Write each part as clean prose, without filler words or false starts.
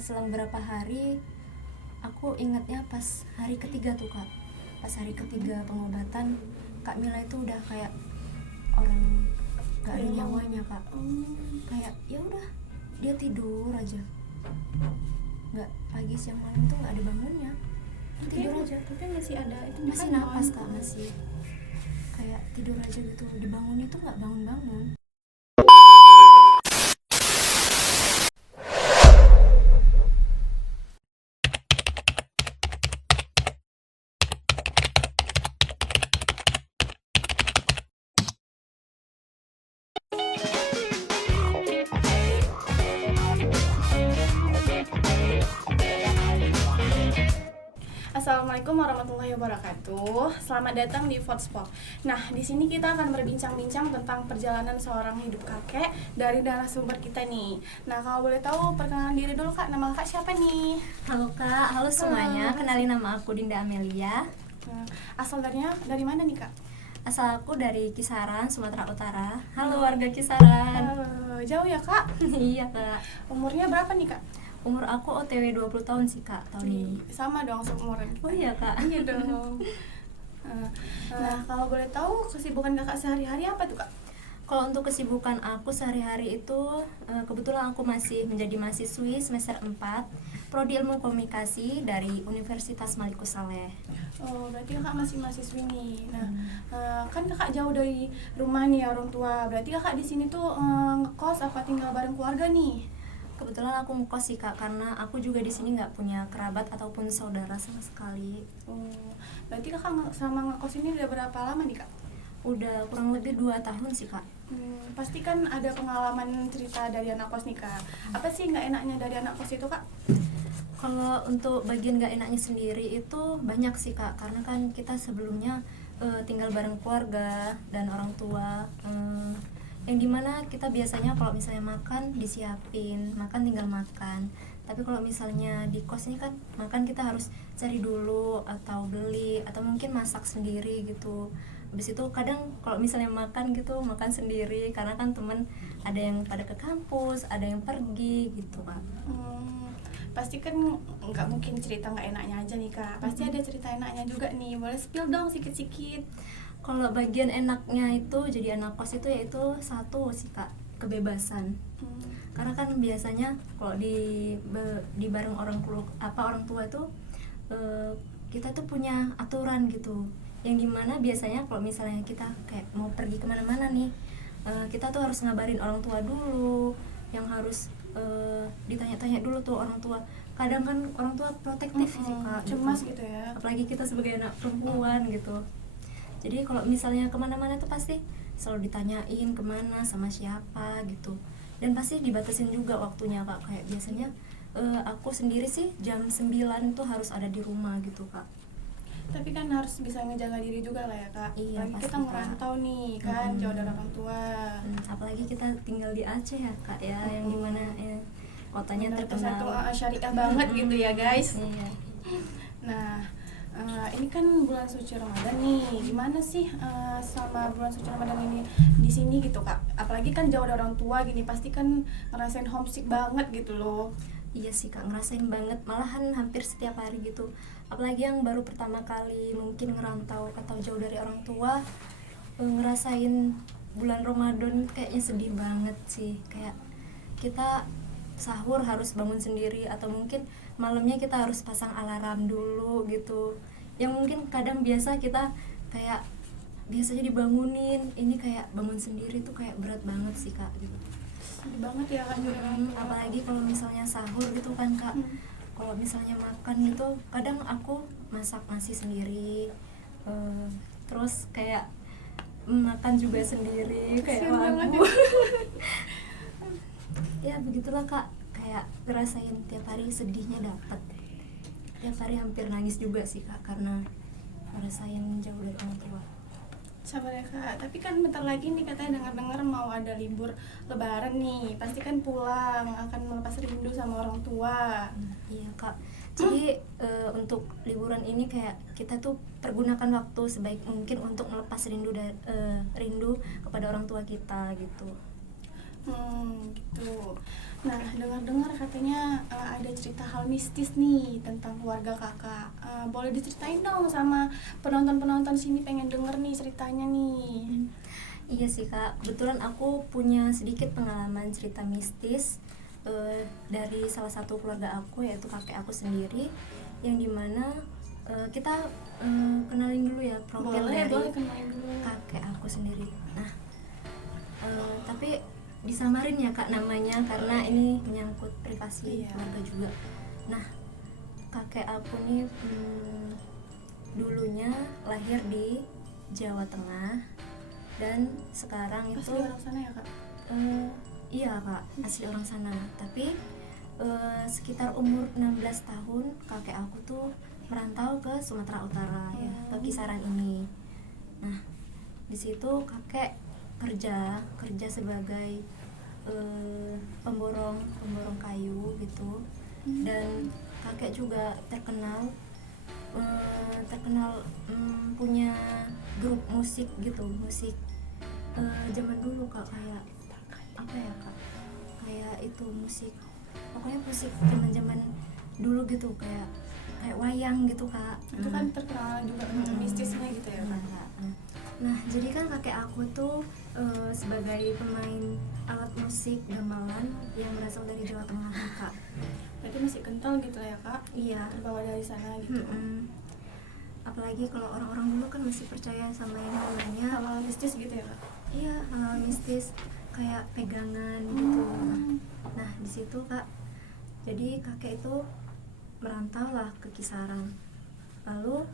selang berapa hari aku ingatnya pas hari ketiga tuh kak, pas hari ketiga pengobatan Kak Mila itu udah kayak orang gak ada nyawanya kak. Kayak ya udah dia tidur aja, nggak pagi siang malam tuh nggak ada bangunnya, tidur aja. Tapi masih ada itu Masih napas kak, masih kayak tidur aja gitu, dibangun itu nggak bangun-bangun. Assalamualaikum warahmatullahi wabarakatuh. Selamat datang di Fotspot. Nah, di sini kita akan berbincang-bincang tentang perjalanan seorang hidup kakek dari narasumber kita nih. Nah, kalau boleh tahu perkenalan diri dulu kak. Nama kak siapa nih? Halo kak, halo semuanya. Kenalin nama aku Dinda Amelia. Asal dari mana nih kak? Asal aku dari Kisaran, Sumatera Utara. Halo warga Kisaran. Jauh ya kak? Iya kak. Umurnya berapa nih kak? Umur aku OTW 20 tahun sih kak tahun ini. Sama dong seumuran kita. Oh iya kak. Iya dong. Nah, kalau boleh tahu kesibukan kakak sehari-hari apa tuh kak? Kalau untuk kesibukan aku sehari-hari itu kebetulan aku masih menjadi mahasiswi semester 4 Prodi Ilmu Komunikasi dari Universitas Malikus Saleh. Oh, berarti kakak masih mahasiswi nih. Nah, kan kakak jauh dari rumah nih orang tua. Berarti kakak di sini tuh ngekos apa tinggal bareng keluarga nih? Kebetulan aku ngekos sih kak, karena aku juga di sini nggak punya kerabat ataupun saudara sama sekali. Oh, berarti kakak sama ngekos ini udah berapa lama nih kak? Udah kurang lebih 2 tahun sih kak. Pasti kan ada pengalaman cerita dari anak kos nih kak. Apa sih nggak enaknya dari anak kos itu kak? Kalau untuk bagian nggak enaknya sendiri itu banyak sih kak, karena kan kita sebelumnya tinggal bareng keluarga dan orang tua, yang dimana kita biasanya kalau misalnya makan disiapin, makan tinggal makan. Tapi kalau misalnya di kos ini kan makan kita harus cari dulu atau beli atau mungkin masak sendiri gitu. Habis itu kadang kalau misalnya makan gitu makan sendiri karena kan temen ada yang pada ke kampus, ada yang pergi gitu kak. Pasti kan nggak mungkin cerita nggak enaknya aja nih kak. Pasti ada cerita enaknya juga nih. Boleh spill dong sikit-sikit. Kalau bagian enaknya itu jadi anak kos itu yaitu satu sih kak, kebebasan. Karena kan biasanya kalau di bareng orang tua itu kita tuh punya aturan gitu, yang dimana biasanya kalau misalnya kita kayak mau pergi kemana-mana nih, kita tuh harus ngabarin orang tua dulu, yang harus ditanya-tanya dulu tuh orang tua. Kadang kan orang tua protektif sih kak, cemas gitu ya, apalagi kita sebagai anak perempuan gitu. Jadi kalau misalnya kemana-mana tuh pasti selalu ditanyain kemana sama siapa gitu, dan pasti dibatasin juga waktunya kak. Kayak biasanya aku sendiri sih jam 9 tuh harus ada di rumah gitu kak. Tapi kan harus bisa ngejaga diri juga lah ya kak. Iya, apalagi pasti, kita ngerantau nih kan, jauh dari orang tua. Apalagi kita tinggal di Aceh ya kak ya, yang dimana ya, kotanya terkenal syariah banget gitu ya guys. Iya. Nah, ini kan bulan suci Ramadan nih. Gimana sih sama bulan suci Ramadan ini di sini gitu kak? Apalagi kan jauh dari orang tua gini, pasti kan ngerasain homesick banget gitu loh. Iya sih kak, ngerasain banget, malahan hampir setiap hari gitu. Apalagi yang baru pertama kali mungkin ngerantau atau jauh dari orang tua, ngerasain bulan Ramadan kayaknya sedih banget sih. Kayak kita sahur harus bangun sendiri, atau mungkin malamnya kita harus pasang alarm dulu gitu, yang mungkin kadang biasa kita kayak biasanya dibangunin, ini kayak bangun sendiri tuh kayak berat banget sih kak gitu. Sedih banget ya kak. Apalagi kalau misalnya sahur gitu kan kak, kalau misalnya makan gitu kadang aku masak nasi sendiri, terus kayak makan juga sendiri kayak lagu. Ya begitulah kak, kayak ngerasain tiap hari sedihnya dapet, tiap hari hampir nangis juga sih kak karena ngerasain jauh dari orang tua. Sabar ya kak, tapi kan bentar lagi nih katanya dengar-dengar mau ada libur lebaran nih, pasti kan pulang akan melepas rindu sama orang tua. Iya kak, jadi untuk liburan ini kayak kita tuh pergunakan waktu sebaik mungkin untuk melepas rindu kepada orang tua kita gitu. Gitu. Nah, dengar-dengar katanya ada cerita hal mistis nih tentang keluarga kakak. Boleh diceritain dong sama penonton-penonton sini, pengen denger nih ceritanya nih. Iya sih kak, kebetulan aku punya sedikit pengalaman cerita mistis dari salah satu keluarga aku, yaitu kakek aku sendiri, yang dimana kita kenalin dulu ya profil dari Boleh kenalin dulu. kakek aku sendiri. Nah, tapi disamarin ya kak namanya karena ini menyangkut privasi Iya. keluarga juga. Nah, kakek aku nih dulunya lahir di Jawa Tengah dan sekarang itu Asli orang sana ya kak? iya kak, asli orang sana. Tapi sekitar umur 16 tahun kakek aku tuh merantau ke Sumatera Utara ya, ke kisaran ini. Nah, di situ kakek kerja sebagai pemborong kayu gitu. Dan kakek juga terkenal punya grup musik gitu, musik zaman dulu kak, kayak apa ya kak, kayak itu musik, pokoknya musik zaman dulu gitu, kayak wayang gitu kak. Itu kan terkenal juga mistisnya gitu ya kak? Iya. Nah, jadi kan kakek aku tuh sebagai pemain alat musik gamelan yang berasal dari Jawa Tengah kak. Berarti masih kental gitu ya kak? Iya. Terbawa dari sana gitu. Apalagi kalau orang-orang dulu kan masih percaya sama yang namanya Hal-hal mistis gitu ya kak? iya, hal mistis kayak pegangan gitu. Nah, di situ kak, jadi kakek itu merantau lah ke kisaran. Lalu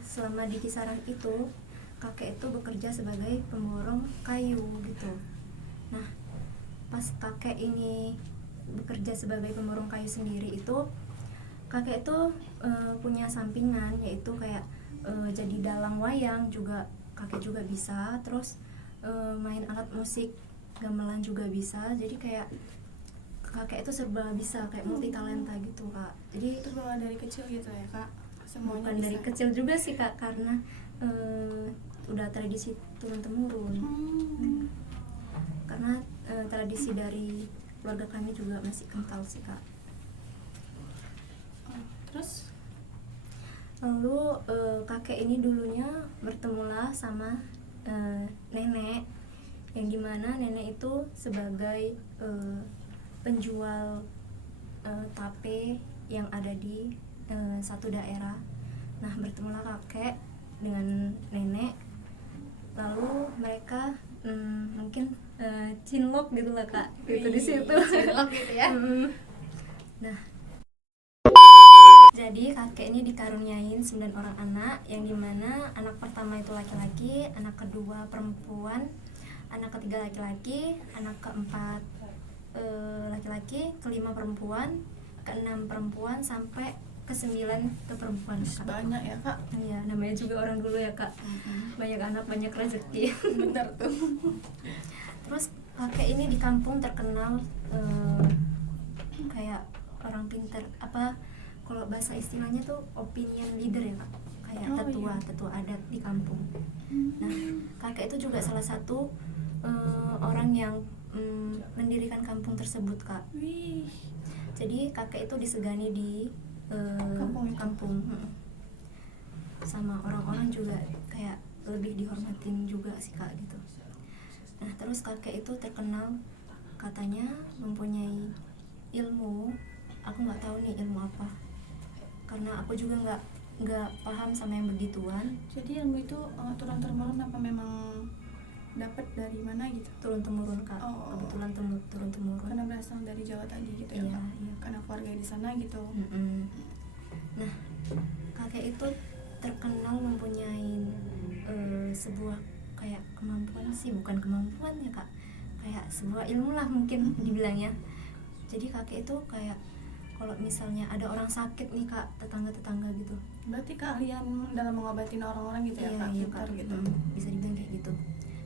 selama di kisaran itu kakek itu bekerja sebagai pemborong kayu gitu. Nah, pas kakek ini bekerja sebagai pemborong kayu sendiri itu, kakek itu punya sampingan, yaitu kayak jadi dalang wayang juga kakek juga bisa, terus main alat musik gamelan juga bisa. Jadi kayak kakek itu serba bisa, kayak multi talenta gitu kak. Jadi Terbawa dari kecil gitu ya kak? Semuanya bukan bisa. dari kecil juga sih kak, karena udah tradisi turun temurun. Karena tradisi dari keluarga kami juga masih kental sih kak. Terus? Lalu kakek ini dulunya bertemulah sama nenek, yang dimana nenek itu sebagai penjual tape yang ada di satu daerah. Nah, bertemulah kakek dengan nenek, lalu mereka mungkin cinlok gitu lah kak, gitu di situ. Cinlok gitu ya? Nah, jadi kakek ini dikaruniain 9 orang anak, yang dimana anak pertama itu laki-laki, anak kedua perempuan, anak ketiga laki-laki, anak keempat laki-laki, kelima perempuan, keenam perempuan, sampai ke-9 ke perempuan kak. Banyak ya kak? Iya, namanya juga orang dulu ya kak, banyak anak banyak rezeki. Bener tuh. Terus kakek ini di kampung terkenal kayak orang pintar, apa kalau bahasa istilahnya tuh opinion leader ya kak, kayak tetua adat di kampung. Nah, kakek itu juga salah satu orang yang mendirikan kampung tersebut kak. Wih. Jadi kakek itu disegani di kampung. Sama orang-orang juga kayak lebih dihormatin juga sih kak gitu. Nah, terus kakek itu terkenal katanya mempunyai ilmu, aku nggak tahu nih ilmu apa, karena aku juga nggak paham sama yang begituan. Jadi ilmu itu turun temurun apa memang dapat dari mana gitu? Turun temurun kak. Kebetulan turun temurun Karena berasal dari Jawa tadi gitu ya iya, kak? iya. Karena keluarga di sana gitu. Nah, kakek itu terkenal mempunyai sebuah kayak kemampuan sih, bukan kemampuan ya kak, kayak sebuah ilmu lah mungkin dibilangnya. Jadi kakek itu kayak kalau misalnya ada orang sakit nih kak, tetangga gitu. Berarti keahlian dalam mengobatin orang-orang gitu ya kak? Iya Pintar kak, gitu. bisa dibilang kayak gitu.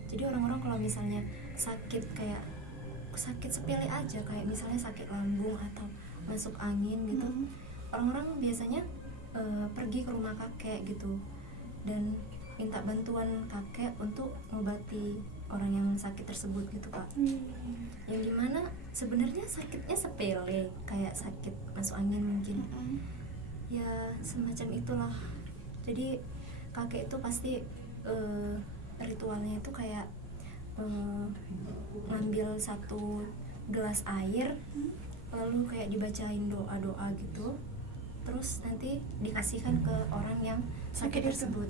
Jadi orang-orang kalau misalnya sakit, kayak sakit sepele aja, kayak misalnya sakit lambung atau masuk angin gitu, orang-orang biasanya pergi ke rumah kakek gitu dan minta bantuan kakek untuk ngobati orang yang sakit tersebut gitu kak. Yang dimana sebenarnya sakitnya sepele, kayak sakit masuk angin mungkin, ya semacam itulah. Jadi kakek itu pasti ritualnya itu kayak ngambil satu gelas air, lalu kayak dibacain doa-doa gitu, terus nanti dikasihkan ke orang yang sakit tersebut.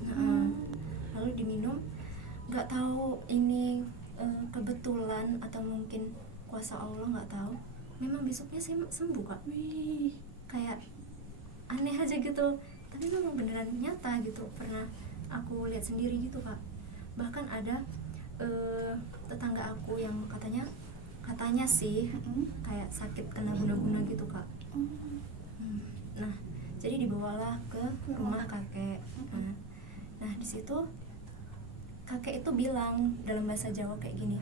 Lalu diminum. Nggak tahu ini kebetulan atau mungkin kuasa Allah, nggak tahu, memang besoknya sembuh kak. Kayak aneh aja gitu, tapi memang beneran nyata gitu, pernah aku lihat sendiri gitu kak. Bahkan ada tetangga aku yang katanya sih kayak sakit kena guna-guna gitu kak. Nah jadi dibawalah ke rumah kakek. Nah di situ kakek itu bilang dalam bahasa Jawa kayak gini,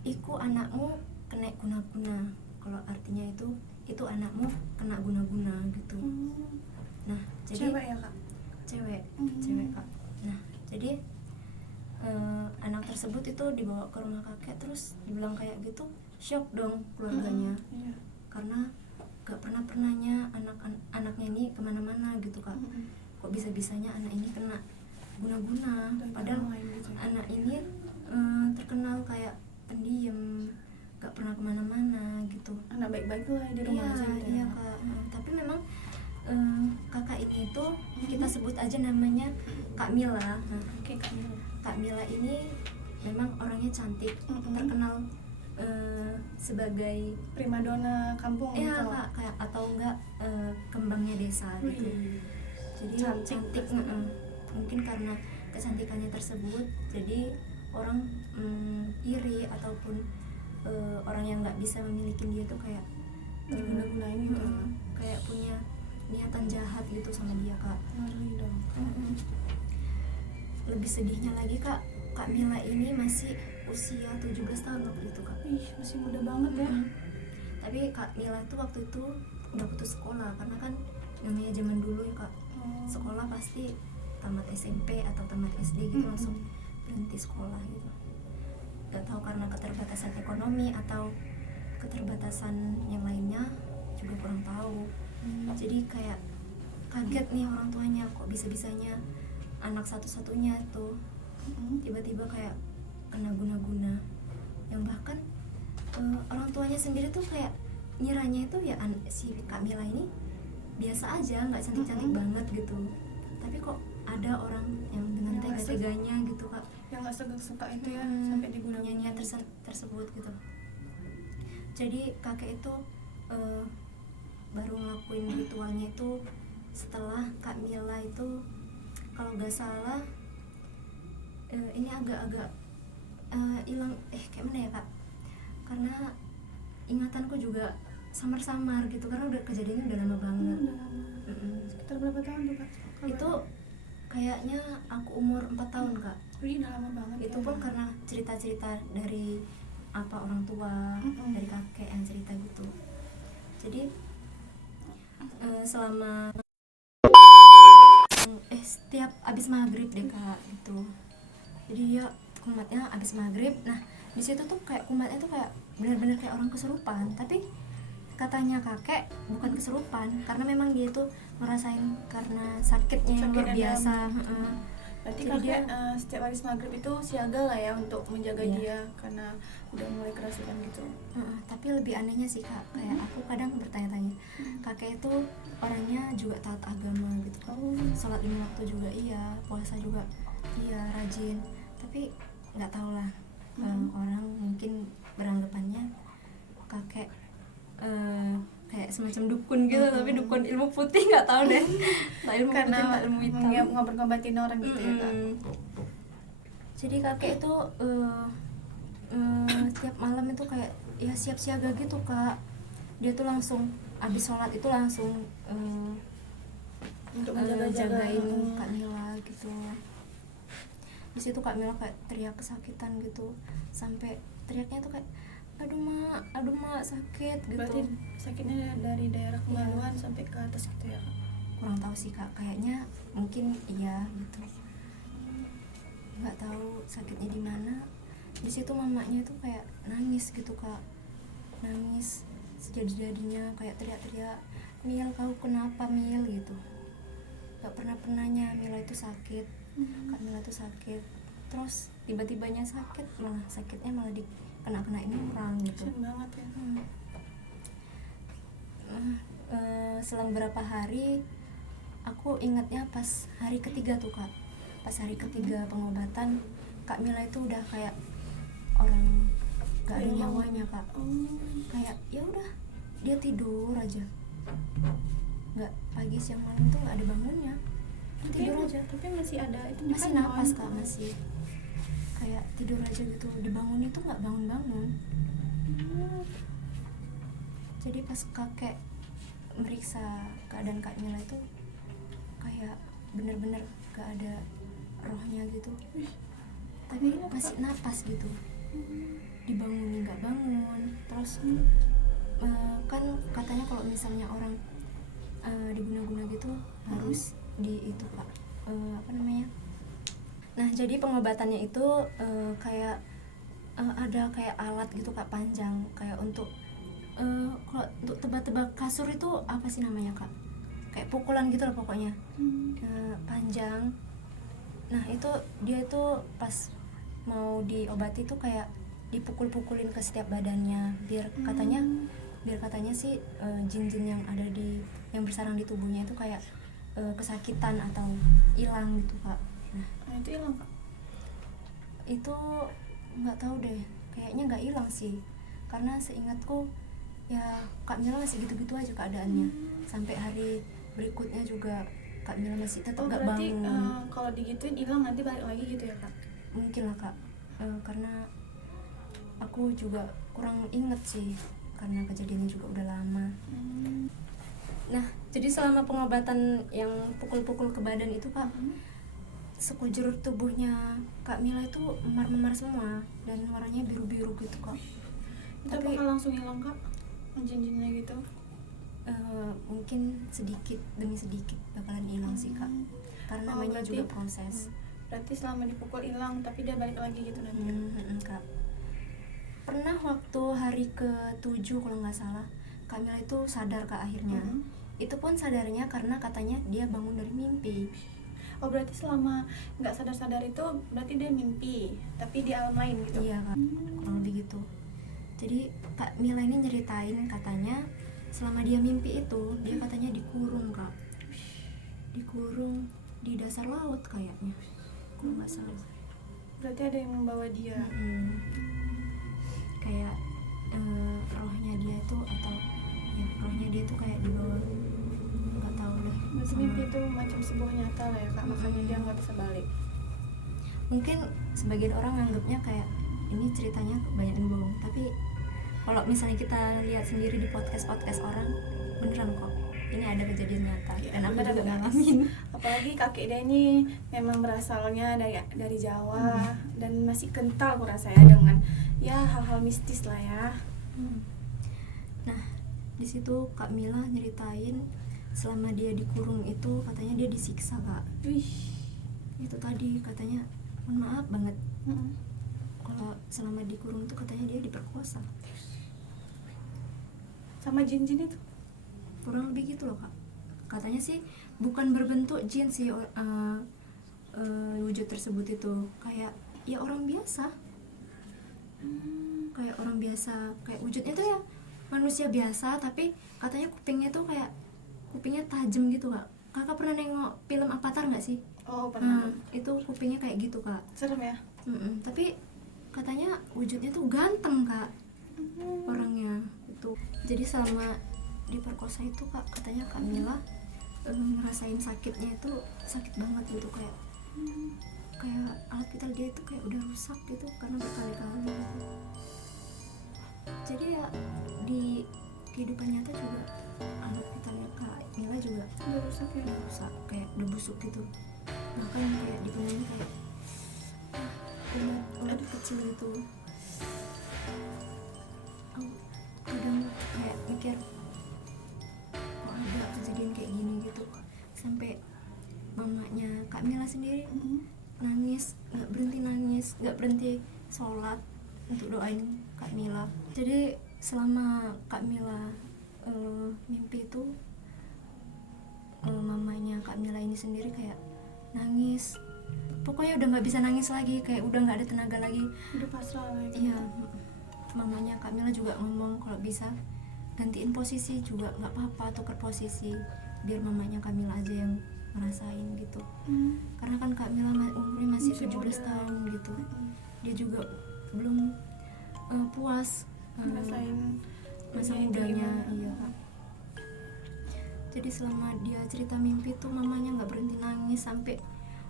iku anakmu kena guna-guna. Kalau artinya itu anakmu kena guna-guna gitu. Nah jadi Cewek ya kak? Cewek kak. Nah jadi anak tersebut itu dibawa ke rumah kakek, terus dibilang kayak gitu, shock dong keluarganya. Karena gak pernahnya anaknya ini kemana-mana gitu kak. Kok bisa-bisanya anak ini kena guna-guna, padahal gitu. Anak ini terkenal kayak pendiam, gak pernah kemana-mana gitu. Anak baik-baik lah di rumah aja gitu. Iya kak. Tapi memang kakak ini tuh kita sebut aja namanya Kak Mila. Oke, Kak Mila. Kak Mila ini memang orangnya cantik, terkenal sebagai primadona kampung gitu. kak, kayak atau enggak kembangnya desa gitu. Jadi cantik. Mungkin karena kecantikannya tersebut, jadi orang iri ataupun orang yang nggak bisa memiliki dia tuh kayak guna-gunain gitu. Kayak punya niatan jahat gitu sama dia kak. Ngeri dong. Lebih sedihnya lagi kak, Kak Mila ini masih usia 17 tahun waktu itu kak. Masih muda banget ya. Tapi Kak Mila tuh waktu itu udah putus sekolah, karena kan namanya zaman dulu ya kak, sekolah pasti tamat SMP atau tamat SD gitu langsung berhenti sekolah gitu. Gak tahu karena keterbatasan ekonomi atau keterbatasan yang lainnya juga kurang tahu. Jadi kayak kaget nih orang tuanya, kok bisa-bisanya anak satu-satunya tuh tiba-tiba kayak kena guna-guna, yang bahkan orang tuanya sendiri tuh kayak nyiranya itu ya si Kak Mila ini biasa aja, nggak cantik-cantik banget gitu, tapi kok ada orang yang dengan tega-teganya gitu kak, yang nggak suka itu ya sampai digunakannya tersebut gitu. Jadi kakek itu baru ngelakuin ritualnya itu setelah Kak Mila itu kalau nggak salah ini agak-agak hilang kayak mana ya kak, karena ingatanku juga samar-samar gitu, karena udah kejadiannya udah lama banget. Sekitar berapa tahun tuh kak? Itu kayaknya aku umur 4 tahun kak. Udah lama banget. Itu pun karena cerita-cerita dari orang tua, dari kakek yang cerita gitu. Jadi selama setiap abis maghrib deh kak gitu, jadi dia kumatnya abis maghrib. Nah di situ tuh kayak kumatnya tuh kayak benar-benar kayak orang kesurupan, tapi katanya kakek bukan kesurupan, karena memang dia tuh ngerasain karena sakitnya yang luar biasa. Berarti kakek setiap habis maghrib itu siaga lah ya untuk menjaga dia karena udah mulai kerasukan gitu. Tapi lebih anehnya sih kak, kayak aku kadang bertanya-tanya, kakek itu orangnya juga taat agama gitu, sholat 5 waktu juga iya, puasa juga iya, rajin, tapi nggak tahu lah, orang mungkin beranggapannya kakek kayak semacam dukun gitu, tapi dukun ilmu putih, nggak tahu deh. Ilmu karena putih, ilmu hitam, ngobatin orang gitu ya kak. Jadi kakek itu tiap malam itu kayak ya siap siaga gitu kak. Dia tuh langsung abis sholat itu langsung Untuk jagain Kak Mila gitu. Di situ Kak Mila kayak teriak kesakitan gitu, sampai teriaknya tuh kayak aduh mak sakit gitu. Berarti sakitnya dari daerah kemaluan sampai ke atas gitu ya kak? Kurang tahu sih kak, kayaknya mungkin iya gitu. nggak tahu sakitnya di mana. Di situ mamanya itu kayak nangis gitu kak, nangis sejadi-jadinya, kayak teriak-teriak, Mil kau kenapa Mil gitu. Gak pernah-pernahnya Mila itu sakit, Kak Mila itu sakit, terus tiba-tibanya sakit, malah sakitnya malah dikena-kenain orang gitu. Kasian banget ya. Selang berapa hari aku ingatnya pas hari ketiga tuh kak, pas hari ketiga pengobatan Kak Mila itu udah kayak orang gak ada nyawanya kak. Kayak ya udah dia tidur aja, nggak pagi siang malam tuh nggak ada bangunnya, tidur aja. Tapi masih ada itu Masih napas kak, masih kayak tidur aja gitu, dibangun itu nggak bangun-bangun. Jadi pas kakek meriksa keadaan Kak Mila itu kayak bener-bener gak ada rohnya gitu, tapi masih napas gitu, dibangunin nggak bangun. Terus kan katanya kalau misalnya orang diguna-guna gitu harus di itu kak, apa namanya. Nah jadi pengobatannya itu kayak ada kayak alat gitu kak, panjang kayak untuk kalau untuk tebak-tebak kasur itu apa sih namanya kak, kayak pukulan gitu loh pokoknya. Panjang. Nah itu dia itu pas mau diobati tuh kayak dipukul-pukulin ke setiap badannya, biar katanya sih jin-jin yang ada di yang bersarang di tubuhnya itu kayak kesakitan atau hilang gitu kak. Nah itu hilang kak? Itu nggak tahu deh, kayaknya nggak hilang sih, karena seingatku ya Kak Mila masih gitu-gitu aja keadaannya. Sampai hari berikutnya juga Kak Mila masih tetap nggak bangun. Berarti kalau digituin hilang nanti balik lagi gitu ya kak? Mungkin lah kak, karena aku juga kurang inget sih, karena kejadiannya juga udah lama. Nah jadi selama pengobatan yang pukul-pukul ke badan itu kak, sekujur tubuhnya Kak Mila itu memar-memar semua dan warnanya biru-biru gitu kak. Itu Tapi bakal langsung hilang kak? Jin-jinnya gitu? Mungkin sedikit demi sedikit bakalan hilang sih kak, karena namanya berarti, juga proses. Berarti selama dipukul hilang tapi dia balik lagi gitu nanti? Kak, pernah waktu hari ke-7 kalau nggak salah Kak Mila itu sadar kak akhirnya. Itu pun sadarnya karena katanya dia bangun dari mimpi. Oh berarti selama nggak sadar-sadar itu berarti dia mimpi tapi di alam lain gitu? Iya kak, kurang lebih gitu. Jadi Kak Mila ini nyeritain katanya selama dia mimpi itu dia katanya dikurung kak, dikurung di dasar laut kayaknya kalau nggak salah. Berarti ada yang membawa dia? Kayak rohnya dia itu, atau ya rohnya dia tuh kayak dibawa, nggak tahu deh. Berarti mimpi itu macam sebuah nyata lah ya kak, makanya dia nggak bisa balik. Mungkin sebagian orang nganggapnya kayak ini ceritanya banyak yang bohong, tapi kalau misalnya kita lihat sendiri di podcast orang, beneran kok ini ada kejadian nyata. Ya, dan aku bener, juga bener. ngalamin. Apalagi kakek dia ini memang berasalnya dari Jawa dan masih kental aku rasa ya dengan ya hal-hal mistis lah ya. Nah di situ Kak Mila nyeritain selama dia dikurung itu katanya dia disiksa kak. Itu tadi katanya, mohon maaf banget, kalau selama dikurung itu katanya dia diperkosa sama jin-jin itu? kurang lebih gitu loh kak. Katanya sih bukan berbentuk jin sih, wujud tersebut itu kayak ya orang biasa, kayak orang biasa, kayak wujudnya tuh ya manusia biasa, tapi katanya kupingnya tuh kayak kupingnya tajam gitu kak. Kakak pernah nengok film Avatar nggak sih? Oh pernah. Itu kupingnya kayak gitu kak. Serem ya? Tapi katanya wujudnya tuh ganteng kak, orangnya itu. Jadi selama diperkosa itu kak, katanya Kak Mila ngerasain sakitnya itu sakit banget gitu, kayak alat vital dia itu kayak udah rusak gitu karena berkali-kali gitu. Jadi ya di kehidupan nyata juga alat vitalnya Kak Mila juga Udah rusak ya? udah rusak, kayak udah busuk gitu. Bahkan kayak di punggungnya kayak ulat kecil gitu. Aku kadang kayak mikir kok ada kejadian kayak gini gitu, sampai mamanya Kak Mila sendiri nangis nggak berhenti nangis, nggak berhenti sholat untuk doain Kak Mila. Jadi selama Kak Mila mimpi itu, mamanya Kak Mila ini sendiri kayak nangis, pokoknya udah nggak bisa nangis lagi, kayak udah nggak ada tenaga lagi. Udah pasrah lagi. Iya, mamanya Kak Mila juga ngomong kalau bisa gantiin posisi juga nggak apa-apa, tukar posisi biar mamanya Kak Mila aja yang ngerasain gitu. Karena kan Kak Mila umurnya masih 17 tahun gitu, dia juga belum puas ngerasain masa dunia itu mudanya. gimana. Iya. Jadi selama dia cerita mimpi tuh mamanya nggak berhenti nangis sampai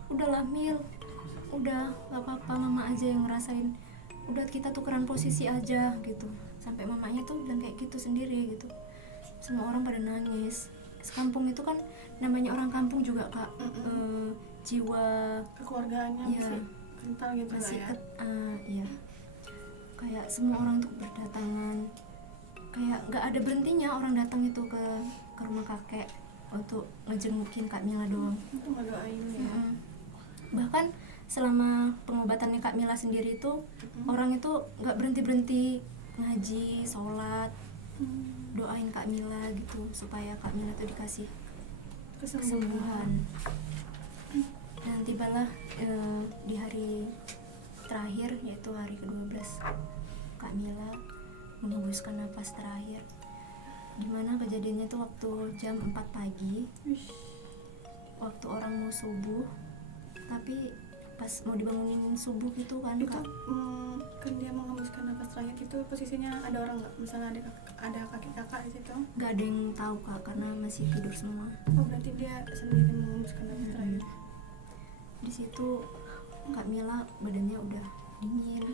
udahlah Mil, udah nggak apa-apa, mama aja yang ngerasain, udah kita tukeran posisi aja gitu. Sampai mamanya tuh bilang kayak gitu sendiri gitu. Semua orang pada nangis. Sekampung itu kan namanya orang kampung juga Kak, jiwa Kekeluargaannya Iya. masih kental gitu lah masih ya. iya, kayak semua orang tuh berdatangan, kayak nggak ada berhentinya orang datang itu ke rumah kakek untuk ngejengukin Kak Mila doang. Itu ngedoain ya. Bahkan selama pengobatannya Kak Mila sendiri itu, orang itu nggak berhenti ngaji, sholat, doain Kak Mila gitu supaya Kak Mila tuh dikasih kesembuhan. Dan tibalah di hari terakhir, yaitu hari ke-12, Kak Mila menghembuskan napas terakhir, dimana kejadiannya tuh waktu jam 4 pagi, waktu orang mau subuh, tapi pas mau dibangunin subuh gitu kan Itu Kak, kan dia menghembuskan napas terakhir itu posisinya ada orang nggak? Misalnya ada kakak di situ? nggak ada yang tahu Kak karena masih tidur semua. Oh berarti dia sendiri menghembuskan napas terakhir. Di situ Kak Mila badannya udah dingin,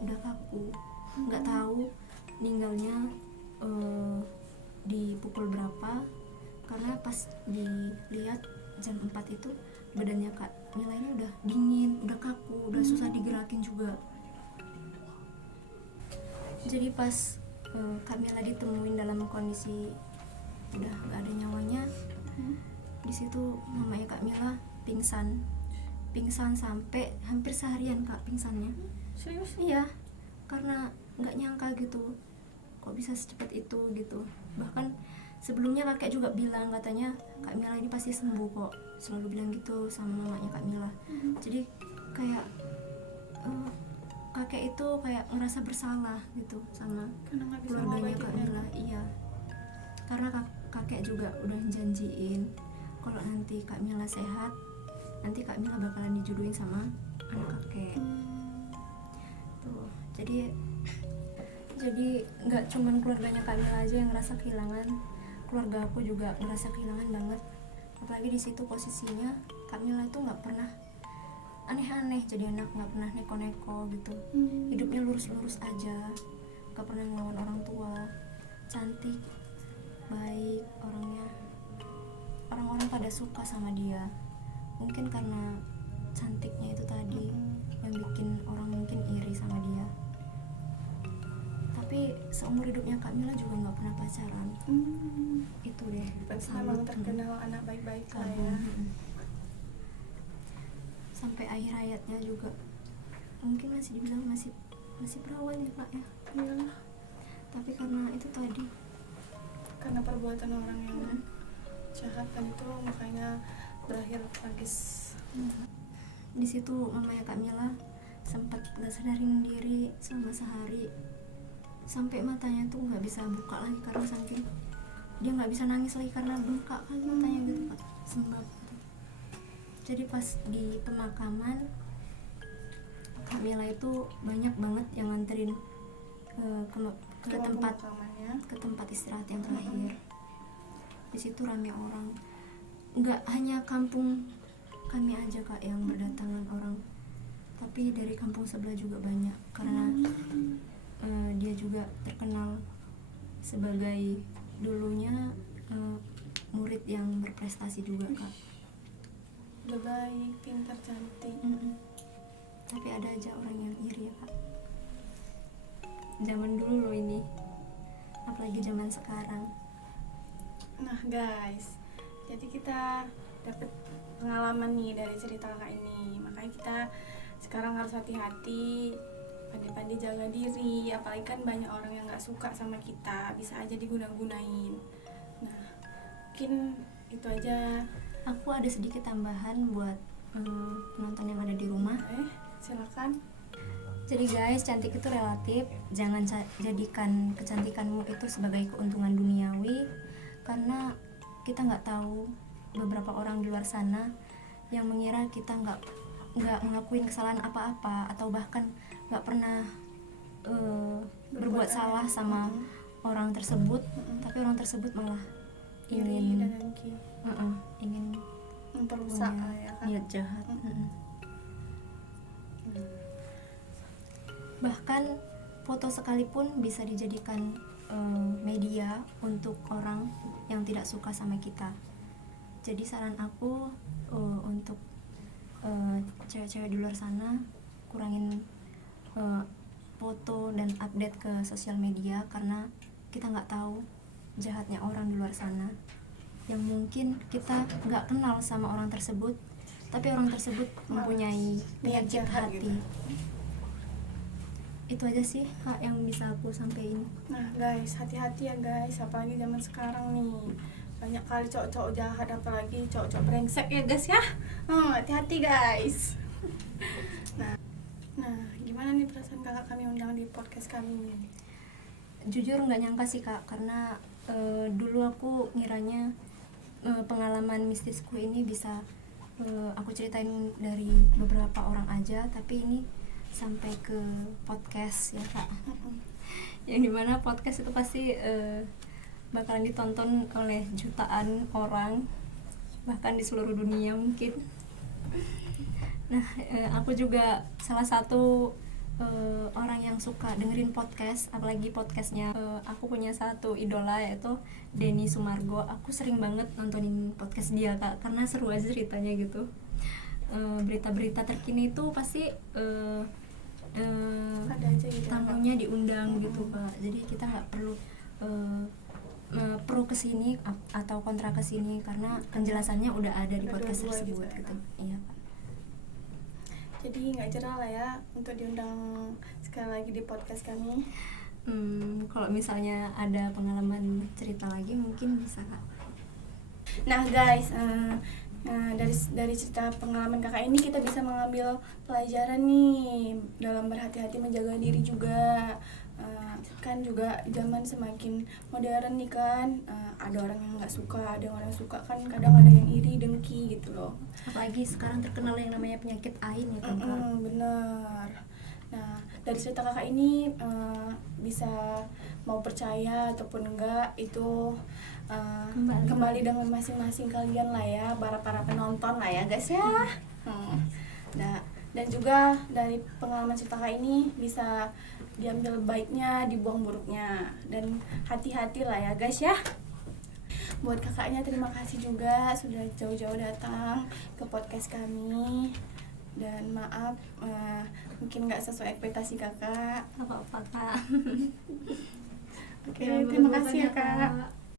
udah kaku, nggak tahu meninggalnya di pukul berapa, karena pas dilihat jam 4 itu badannya Kak Mila ini udah dingin, udah kaku, udah susah digerakin juga. Jadi pas Kak Mila ditemuin dalam kondisi udah nggak ada nyawanya, di situ mamanya Kak Mila pingsan sampai hampir seharian Kak pingsannya. Serius? Iya, karena nggak nyangka gitu kok bisa secepat itu gitu. Bahkan sebelumnya kakek juga bilang katanya Kak Mila ini pasti sembuh kok, selalu bilang gitu sama mamanya Kak Mila. Jadi kayak kakek itu kayak ngerasa bersalah gitu sama Karena nggak bisa keluarganya Kak ngobatinnya. Mila. Iya, karena kakek juga udah janjiin kalau nanti Kak Mila sehat, nanti Kak Mila bakalan dijodohin sama anak kakek. Tuh, jadi nggak cuman keluarganya Kak Mila aja yang ngerasa kehilangan, keluarga aku juga ngerasa kehilangan banget. Apalagi di situ posisinya Kak Mila itu nggak pernah aneh-aneh jadi anak, nggak pernah neko-neko gitu, hidupnya lurus-lurus aja, nggak pernah ngelawan orang tua, cantik, baik orangnya, orang-orang pada suka sama dia. Mungkin karena cantiknya itu tadi yang bikin orang mungkin iri sama dia. Tapi seumur hidupnya Kak Mila juga nggak pernah pacaran. Itu deh, Memang terkenal anak baik-baik lah ya. Sampai akhir hayatnya juga mungkin masih dibilang masih perawan ya Kak ya. Iyalah, Tapi karena itu tadi, karena perbuatan orang yang jahat kan itu makanya berakhir tragis. di situ mamanya Kak Mila sempat nggak sadarin diri selama sehari, sampai matanya tuh nggak bisa buka lagi karena saking dia nggak bisa nangis lagi karena bengkak kan matanya gitu Kak, sembab. Jadi pas di pemakaman Kak Mila itu banyak banget yang nganterin ke tempat istirahat yang terakhir. Di situ rame orang, nggak hanya kampung kami aja Kak yang berdatangan orang, tapi dari kampung sebelah juga banyak, karena dia juga terkenal sebagai dulunya murid yang berprestasi juga Kak. Udah baik, pintar, cantik. Tapi ada aja orang yang iri ya Kak. Zaman dulu loh ini, apalagi zaman sekarang. Nah guys, jadi kita dapet pengalaman nih dari cerita kakak ini. Makanya kita sekarang harus hati-hati, pandai-pandai jaga diri, apalagi kan banyak orang yang nggak suka sama kita, bisa aja diguna-gunain. Nah, mungkin itu aja. Aku ada sedikit tambahan buat penonton yang ada di rumah. Silakan. Jadi guys, cantik itu relatif. Jangan jadikan kecantikanmu itu sebagai keuntungan duniawi, karena kita nggak tahu beberapa orang di luar sana yang mengira kita nggak ngelakuin kesalahan apa-apa, atau bahkan nggak pernah berbuat salah sama orang tersebut, tapi orang tersebut malah Iri dan dengki, ingin memperusak ya kan. niat jahat. Bahkan foto sekalipun bisa dijadikan media untuk orang yang tidak suka sama kita. Jadi saran aku untuk cewek-cewek di luar sana, kurangin foto dan update ke sosial media, karena kita nggak tahu jahatnya orang di luar sana yang mungkin kita nggak kenal sama orang tersebut, tapi orang tersebut mempunyai penyakit hati gitu. Itu aja sih Kak yang bisa aku sampaikan. Nah guys, hati-hati ya guys, apalagi zaman sekarang nih banyak kali cowok-cowok jahat, apalagi cowok-cowok brengsek ya guys ya. Hati-hati guys. Nah gimana nih perasaan kakak kami undang di podcast kami nih? Jujur nggak nyangka sih Kak, karena dulu aku ngiranya pengalaman mistisku ini bisa aku ceritain dari beberapa orang aja, tapi ini sampai ke podcast ya Kak. Yang dimana podcast itu pasti bakalan ditonton oleh jutaan orang, bahkan di seluruh dunia mungkin. Nah, aku juga salah satu orang yang suka dengerin podcast, apalagi podcastnya aku punya satu idola yaitu Denny Sumargo. Aku sering banget nontonin podcast dia Kak, karena seru aja ceritanya gitu. Berita-berita terkini itu pasti ada aja gitu, tamunya diundang gitu Kak. Jadi kita nggak perlu pro kesini atau kontra kesini, karena penjelasannya udah ada di podcast tersebut gitu. Iya Kak. Jadi nggak jerah lah ya untuk diundang sekali lagi di podcast kami. Kalau misalnya ada pengalaman cerita lagi mungkin bisa Kak. Nah guys, dari cerita pengalaman kakak ini kita bisa mengambil pelajaran nih dalam berhati-hati menjaga diri juga. Kan juga zaman semakin modern nih kan, ada orang yang nggak suka, ada orang yang suka, kan kadang ada yang iri dengki gitu loh. Apalagi sekarang terkenal yang namanya penyakit ain ya kan Kak. Bener. Nah dari cerita kakak ini bisa mau percaya ataupun enggak itu kembali dengan masing-masing kalian lah ya, para penonton lah ya guys ya. Nah dan juga dari pengalaman cerita kakak ini bisa diambil baiknya, dibuang buruknya, dan hati-hati lah ya guys ya. Buat kakaknya terima kasih juga sudah jauh-jauh datang ke podcast kami, dan maaf mungkin nggak sesuai ekspektasi kakak. Apa-apa Kak. Oke, terima kasih ya Kak.